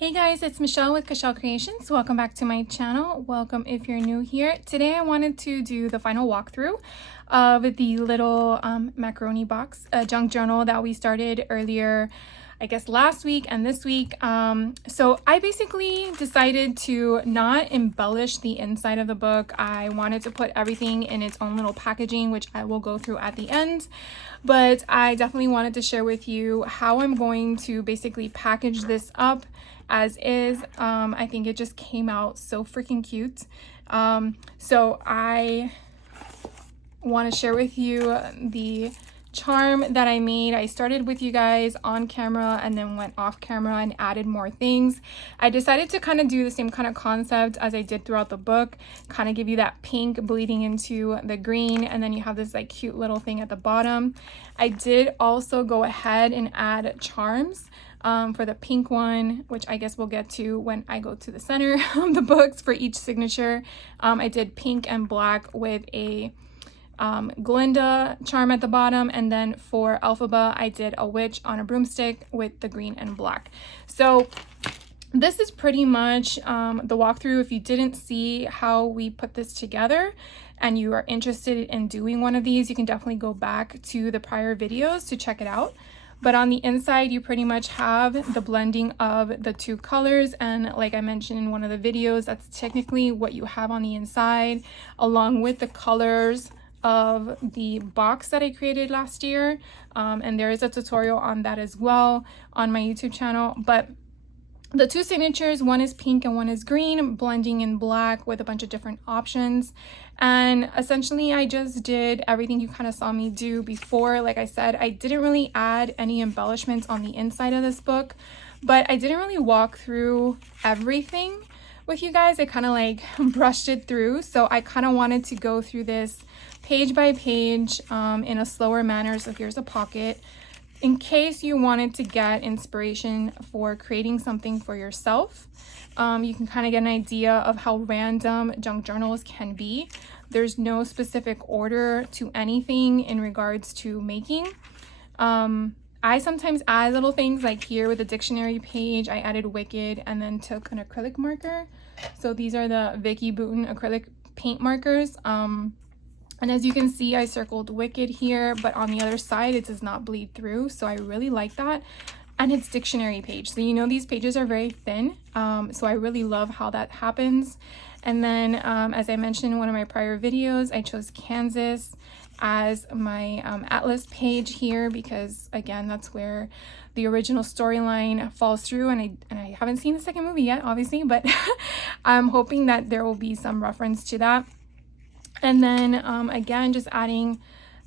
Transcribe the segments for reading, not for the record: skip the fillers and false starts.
Hey guys, it's Michelle with Michelle Creations. Welcome back to my channel. Welcome if you're new here. Today I wanted to do the final walkthrough of the little macaroni box junk journal that we started earlier, I guess last week and this week. So I basically decided to not embellish the inside of the book. I wanted to put everything in its own little packaging, which I will go through at the end. But I definitely wanted to share with you how I'm going to basically package this up as is. I think it just came out so freaking cute. So I want to share with you the charm that I made. I started with you guys on camera and then went off camera and added more things. I decided to kind of do the same kind of concept as I did throughout the book, kind of give you that pink bleeding into the green, and then you have this like cute little thing at the bottom. I did also go ahead and add charms for the pink one, which I guess we'll get to when I go to the center of the books for each signature. I did pink and black with a Glinda charm at the bottom, and then for Elphaba I did a witch on a broomstick with the green and black. So this is pretty much the walkthrough. If you didn't see how we put this together and you are interested in doing one of these, you can definitely go back to the prior videos to check it out. But on the inside, you pretty much have the blending of the two colors. And like I mentioned in one of the videos, that's technically what you have on the inside, along with the colors of the box that I created last year. And there is a tutorial on that as well on my YouTube channel. But the two signatures, one is pink and one is green, blending in black with a bunch of different options. And essentially I just did everything you kind of saw me do before. Like I said, I didn't really add any embellishments on the inside of this book, but I didn't really walk through everything with you guys. I kind of like brushed it through. So I kind of wanted to go through this page by page in a slower manner. So here's a pocket in case you wanted to get inspiration for creating something for yourself. You can kind of get an idea of how random junk journals can be. There's no specific order to anything in regards to making. I sometimes add little things, like here with the dictionary page, I added Wicked and then took an acrylic marker. So these are the Vicky Bouton acrylic paint markers. And as you can see, I circled Wicked here, but on the other side, it does not bleed through. So I really like that. And it's dictionary page. So you know these pages are very thin. So I really love how that happens. And then as I mentioned in one of my prior videos, I chose Kansas as my atlas page here because, again, that's where the original storyline falls through. And I haven't seen the second movie yet, obviously, but I'm hoping that there will be some reference to that. And then again, just adding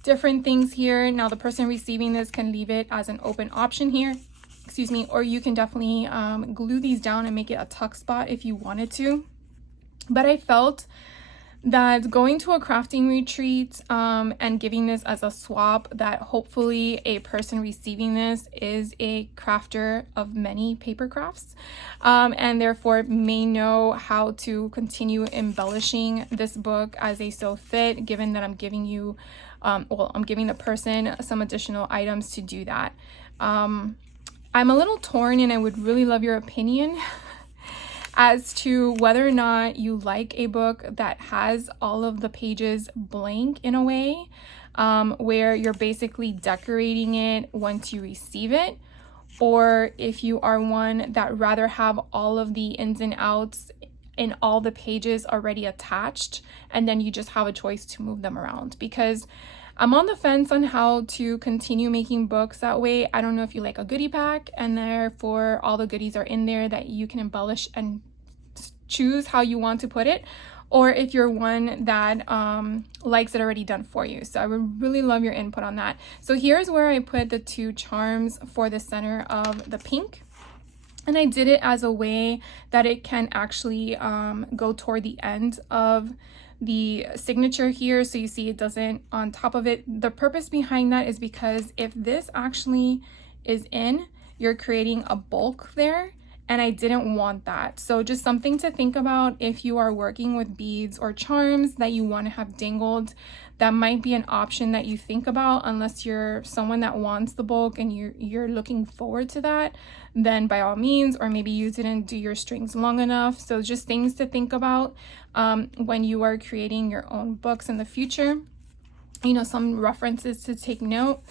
different things here. Now the person receiving this can leave it as an open option here, excuse me, or you can definitely glue these down and make it a tuck spot if you wanted to. But I felt that going to a crafting retreat and giving this as a swap, that hopefully a person receiving this is a crafter of many paper crafts and therefore may know how to continue embellishing this book as a sew fit, given that I'm giving you I'm giving the person some additional items to do that. I'm a little torn and I would really love your opinion as to whether or not you like a book that has all of the pages blank in a way, where you're basically decorating it once you receive it, or if you are one that rather have all of the ins and outs in all the pages already attached, and then you just have a choice to move them around. Because I'm on the fence on how to continue making books that way. I don't know if you like a goodie pack and therefore all the goodies are in there that you can embellish and choose how you want to put it, or if you're one that likes it already done for you. So I would really love your input on that. So here's where I put the two charms for the center of the pink. And I did it as a way that it can actually go toward the end of the signature here. So you see it doesn't on top of it. The purpose behind that is because if this actually is in, you're creating a bulk there. and I didn't want that. So just something to think about if you are working with beads or charms that you want to have dangled. That might be an option that you think about, unless you're someone that wants the bulk and you're looking forward to that, then by all means, or maybe you didn't do your strings long enough. So just things to think about when you are creating your own books in the future. You know, some references to take note.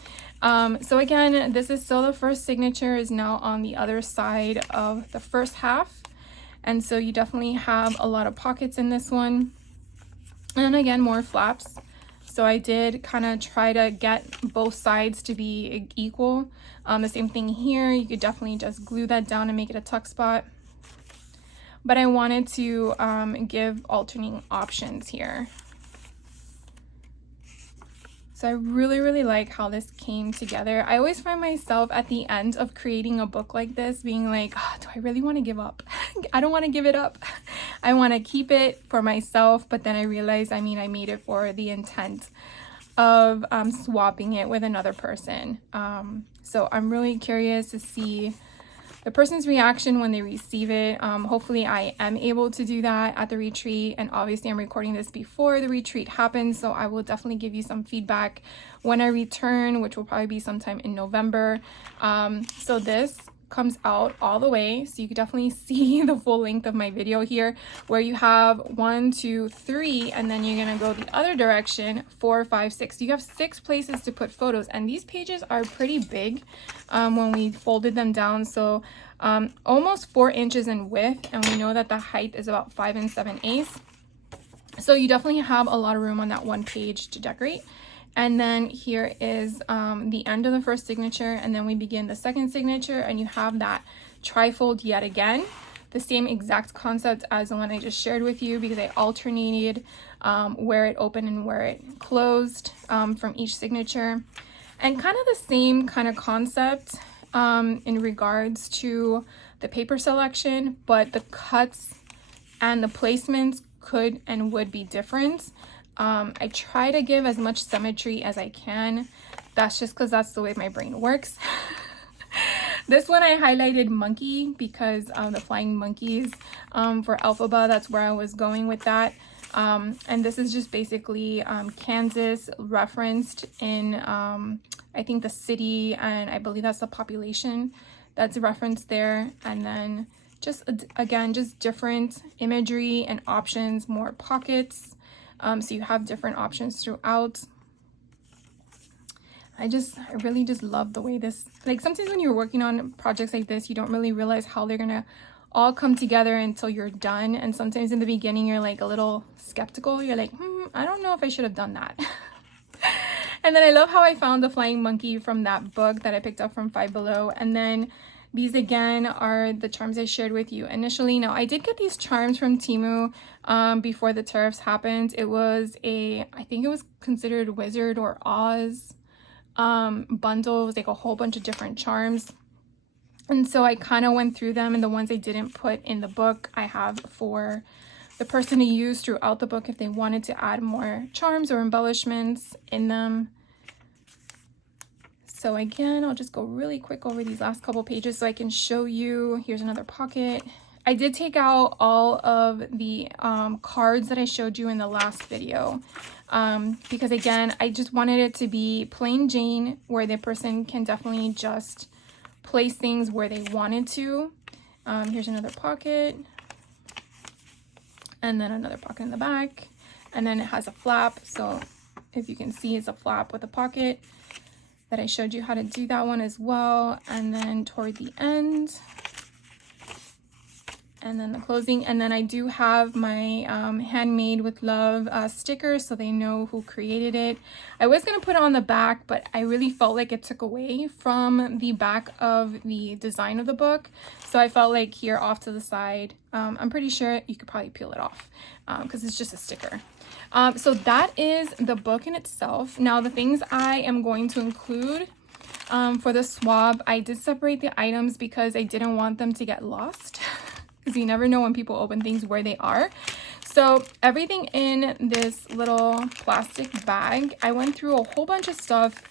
So again, this is still the first signature is now on the other side of the first half. And so you definitely have a lot of pockets in this one. And again, more flaps. So I did kind of try to get both sides to be equal. The same thing here. You could definitely just glue that down and make it a tuck spot. But I wanted to give alternating options here. So I really like how this came together. I always find myself at the end of creating a book like this being like, oh, do I really want to give up? I don't want to give it up. I want to keep it for myself, but then I realized, I mean, I made it for the intent of swapping it with another person. So I'm really curious to see the person's reaction when they receive it. Hopefully I am able to do that at the retreat, and obviously I'm recording this before the retreat happens, so I will definitely give you some feedback when I return, which will probably be sometime in November. So this comes out all the way, so you can definitely see the full length of my video here, where you have 1, 2, 3, and then you're gonna go the other direction, 4, 5, 6. So you have 6 places to put photos, and these pages are pretty big when we folded them down. So almost 4 inches in width, and we know that the height is about 5 7/8. So you definitely have a lot of room on that one page to decorate. And then here is the end of the first signature, and then we begin the second signature, and you have that trifold yet again. The same exact concept as the one I just shared with you, because I alternated where it opened and where it closed from each signature. And kind of the same kind of concept in regards to the paper selection, but the cuts and the placements could and would be different. I try to give as much symmetry as I can. That's just because that's the way my brain works. This one I highlighted monkey because the flying monkeys for Alphaba, that's where I was going with that. And this is just basically Kansas referenced in I think the city, and I believe that's the population that's referenced there. And then just again, just different imagery and options, more pockets. So you have different options throughout. I really just love the way this, like, sometimes when you're working on projects like this, you don't really realize how they're gonna all come together until you're done. And sometimes in the beginning, you're like a little skeptical. You're like, I don't know if I should have done that. And then I love how I found the flying monkey from that book that I picked up from Five Below. And then these again are the charms I shared with you initially. Now I did get these charms from Temu before the tariffs happened. It was I think it was considered Wizard or Oz bundle. It was like a whole bunch of different charms. And so I kind of went through them, and the ones I didn't put in the book I have for the person to use throughout the book if they wanted to add more charms or embellishments in them. So again, I'll just go really quick over these last couple pages so I can show you. Here's another pocket. I did take out all of the cards that I showed you in the last video because again, I just wanted it to be plain Jane, where the person can definitely just place things where they wanted to. Here's another pocket, and then another pocket in the back, and then it has a flap. So if you can see, it's a flap with a pocket that I showed you how to do that one as well. And then toward the end, and then the closing. And then I do have my handmade with love sticker, so they know who created it. I was gonna put it on the back, but I really felt like it took away from the back of the design of the book. So I felt like here off to the side, I'm pretty sure you could probably peel it off because it's just a sticker. So that is the book in itself. Now the things I am going to include for the swab, I did separate the items because I didn't want them to get lost. Because you never know when people open things where they are. So everything in this little plastic bag, I went through a whole bunch of stuff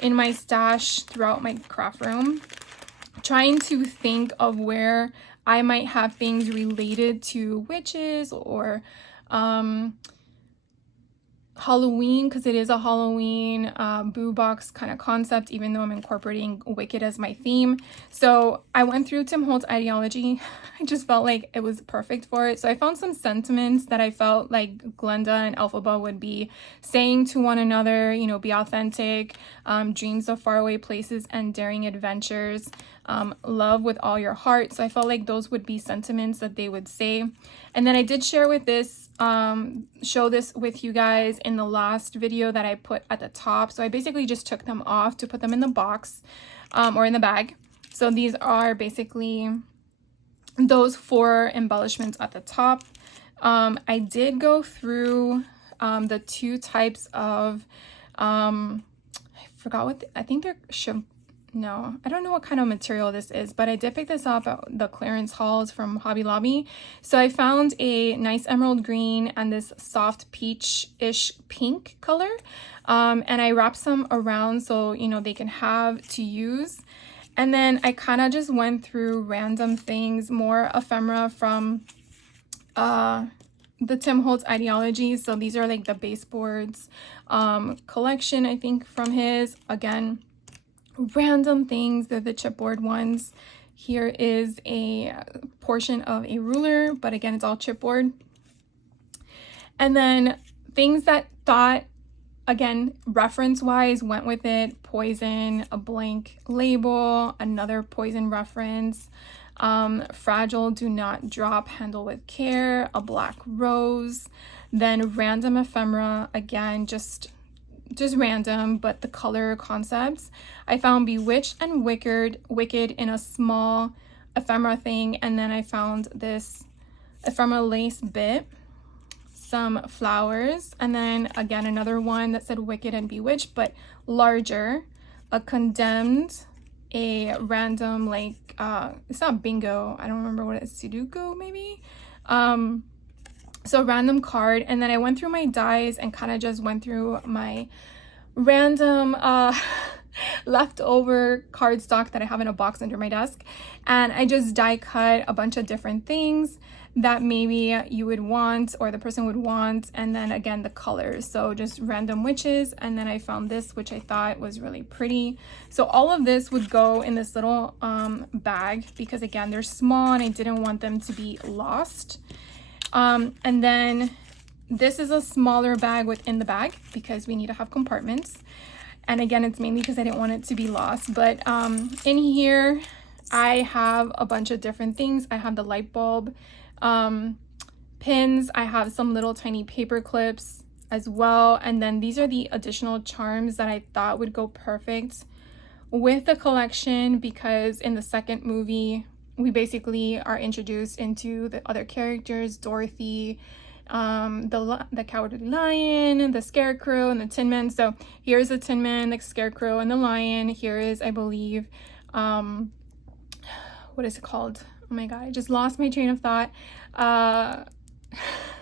in my stash throughout my craft room. trying to think of where I might have things related to witches or Halloween, because it is a Halloween boo box kind of concept, even though I'm incorporating Wicked as my theme. So I went through Tim Holtz ideology. I just felt like it was perfect for it. So I found some sentiments that I felt like Glenda and Elphaba would be saying to one another, you know, be authentic, dreams of faraway places and daring adventures, love with all your heart. So I felt like those would be sentiments that they would say. And then I did share with this, show this with you guys in the last video that I put at the top. So I basically just took them off to put them in the box, or in the bag. So these are basically those 4 embellishments at the top. I did go through the 2 types of, I forgot what, I think they're, no, I don't know what kind of material this is, but I did pick this up at the clearance hauls from Hobby Lobby. So I found a nice emerald green and this soft peach-ish pink color. And I wrapped some around so, you know, they can have to use. And then I kind of just went through random things, more ephemera from the Tim Holtz ideology. So these are like the baseboards collection, I think, from his. Again, random things. They're the chipboard ones. Here is a portion of a ruler, but again, it's all chipboard. And then things that thought, again, reference wise, went with it. Poison, a blank label, another poison reference, fragile, do not drop, handle with care, a black rose, then random ephemera, again, just random, but the color concepts. I found Bewitched and Wicked in a small ephemera thing, and then I found this ephemera lace bit, some flowers, and then again another one that said Wicked and Bewitched but larger, a condemned, a random, like it's not bingo, I don't remember what it is, Sudoku maybe, so random card. And then I went through my dies and kind of just went through my random leftover cardstock that I have in a box under my desk, and I just die cut a bunch of different things that maybe you would want or the person would want, and then again the colors, so just random witches. And then I found this, which I thought was really pretty. So all of this would go in this little bag because again they're small and I didn't want them to be lost. And then this is a smaller bag within the bag because we need to have compartments. And again, it's mainly because I didn't want it to be lost. But in here, I have a bunch of different things. I have the light bulb pins. I have some little tiny paper clips as well. And then these are the additional charms that I thought would go perfect with the collection, because in the second movie, we basically are introduced into the other characters, Dorothy, the Cowardly Lion, the Scarecrow, and the Tin Man. So here's the Tin Man, the Scarecrow, and the Lion. Here is, I believe, what is it called? Oh my god, I just lost my train of thought.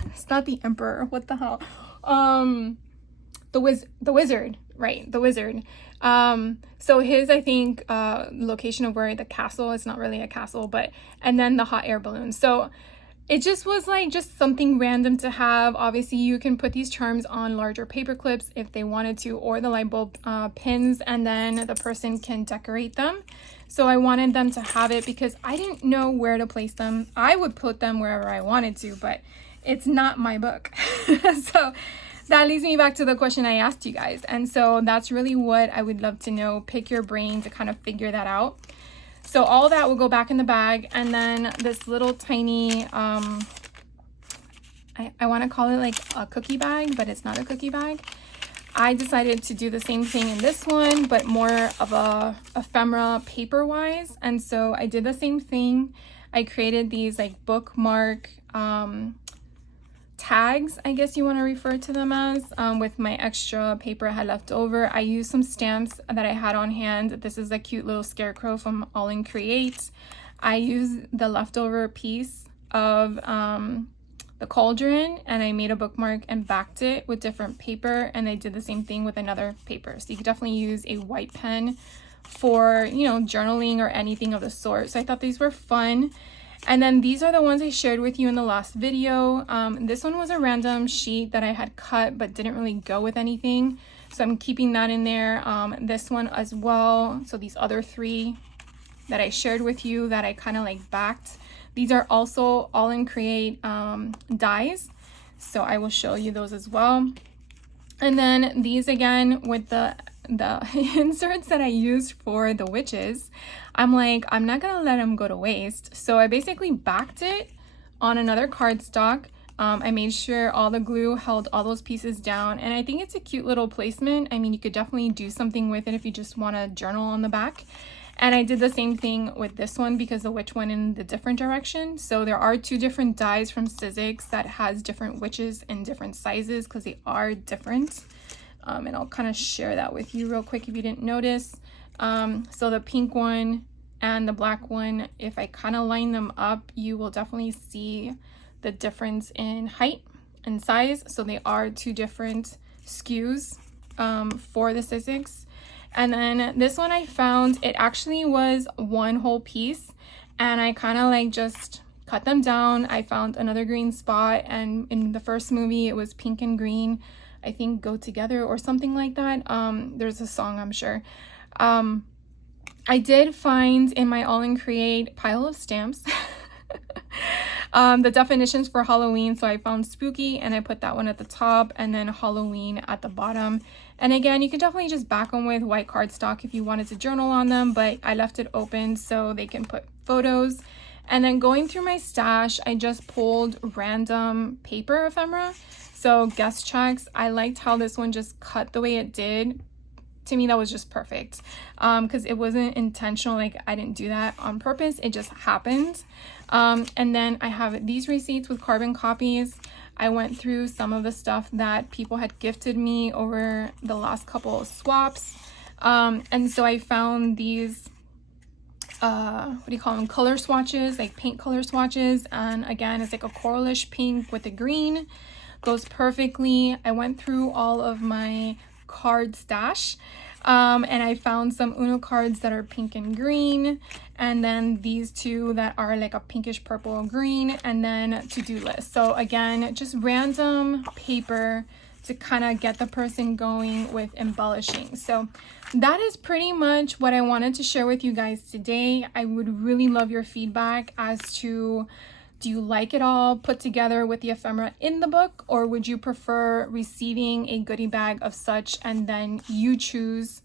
It's not the Emperor. What the hell? The Wizard, right? The Wizard. So his, I think, location of where the castle, it's not really a castle, but, and then the hot air balloon. So it just was like just something random to have. Obviously you can put these charms on larger paper clips if they wanted to, or the light bulb pins, and then the person can decorate them. So I wanted them to have it because I didn't know where to place them. I would put them wherever I wanted to, but it's not my book. So that leads me back to the question I asked you guys. And so that's really what I would love to know. Pick your brain to kind of figure that out. So all that will go back in the bag. And then this little tiny, I want to call it like a cookie bag, but it's not a cookie bag. I decided to do the same thing in this one, but more of a ephemera paper wise. And so I did the same thing. I created these like bookmark tags, I guess you want to refer to them as, with my extra paper I had left over. I used some stamps that I had on hand. This is a cute little scarecrow from All In Create. I used the leftover piece of the cauldron, and I made a bookmark and backed it with different paper, and I did the same thing with another paper. So you could definitely use a white pen for, you know, journaling or anything of the sort. So I thought these were fun. And then these are the ones I shared with you in the last video. This one was a random sheet that I had cut but didn't really go with anything, so I'm keeping that in there. This one as well. So these other three that I shared with you that I kind of like backed, these are also all in Create dies, so I will show you those as well. And then these again with the inserts that I used for the witches, I'm like, I'm not gonna let them go to waste. So I basically backed it on another cardstock. I made sure all the glue held all those pieces down, and I think it's a cute little placement. I mean, you could definitely do something with it if you just want to journal on the back. And I did the same thing with this one because the witch went in the different direction. So there are two different dies from Sizzix that has different witches in different sizes because they are different. And I'll kind of share that with you real quick if you didn't notice. So the pink one and the black one, if I kind of line them up, you will definitely see the difference in height and size. So they are two different SKUs for the Sizzix. And then this one I found, it actually was one whole piece, and I kind of like just cut them down. I found another green spot, and in the first movie it was pink and green, I think go together or something like that. There's a song, I'm sure. I did find in my All in Create pile of stamps the definitions for Halloween. So I found spooky and I put that one at the top, and then Halloween at the bottom. And again, you could definitely just back them with white cardstock if you wanted to journal on them, but I left it open so they can put photos. And then going through my stash, I just pulled random paper ephemera. So guest checks, I liked how this one just cut the way it did. To me, that was just perfect because it wasn't intentional. Like, I didn't do that on purpose. It just happened. And then I have these receipts with carbon copies. I went through some of the stuff that people had gifted me over the last couple of swaps. And so I found these, what do you call them? Color swatches, like paint color swatches. And again, it's like a coralish pink with a green. Goes perfectly. I went through all of my card stash and I found some Uno cards that are pink and green, and then these two that are like a pinkish purple green, and then to-do list. So again, just random paper to kind of get the person going with embellishing. So that is pretty much what I wanted to share with you guys today. I would really love your feedback as to, do you like it all put together with the ephemera in the book, or would you prefer receiving a goodie bag of such and then you choose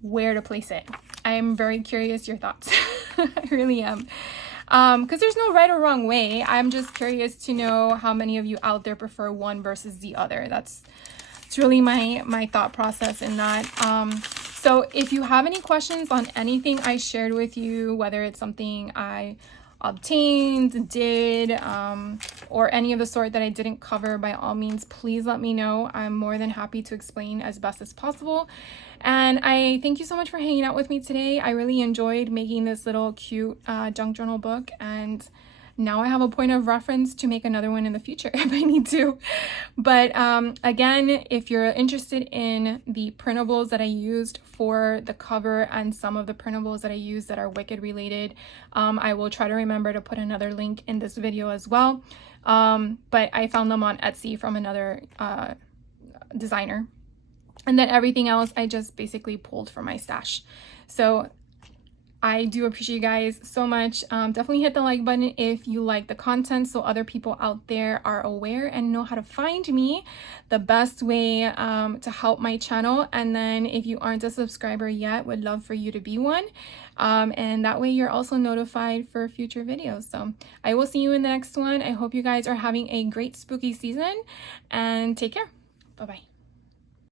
where to place it? I am very curious your thoughts. I really am. Because there's no right or wrong way. I'm just curious to know how many of you out there prefer one versus the other. It's really my thought process in that. So if you have any questions on anything I shared with you, whether it's something I obtained, did, or any of the sort that I didn't cover, by all means, please let me know. I'm more than happy to explain as best as possible. And I thank you so much for hanging out with me today. I really enjoyed making this little cute junk journal book, and now I have a point of reference to make another one in the future if I need to. But again, if you're interested in the printables that I used for the cover and some of the printables that I used that are Wicked related, I will try to remember to put another link in this video as well. But I found them on Etsy from another designer. And then everything else I just basically pulled from my stash. So I do appreciate you guys so much. Definitely hit the like button if you like the content so other people out there are aware and know how to find me the best way to help my channel. And then if you aren't a subscriber yet, would love for you to be one. And that way you're also notified for future videos. So I will see you in the next one. I hope you guys are having a great spooky season, and take care. Bye-bye.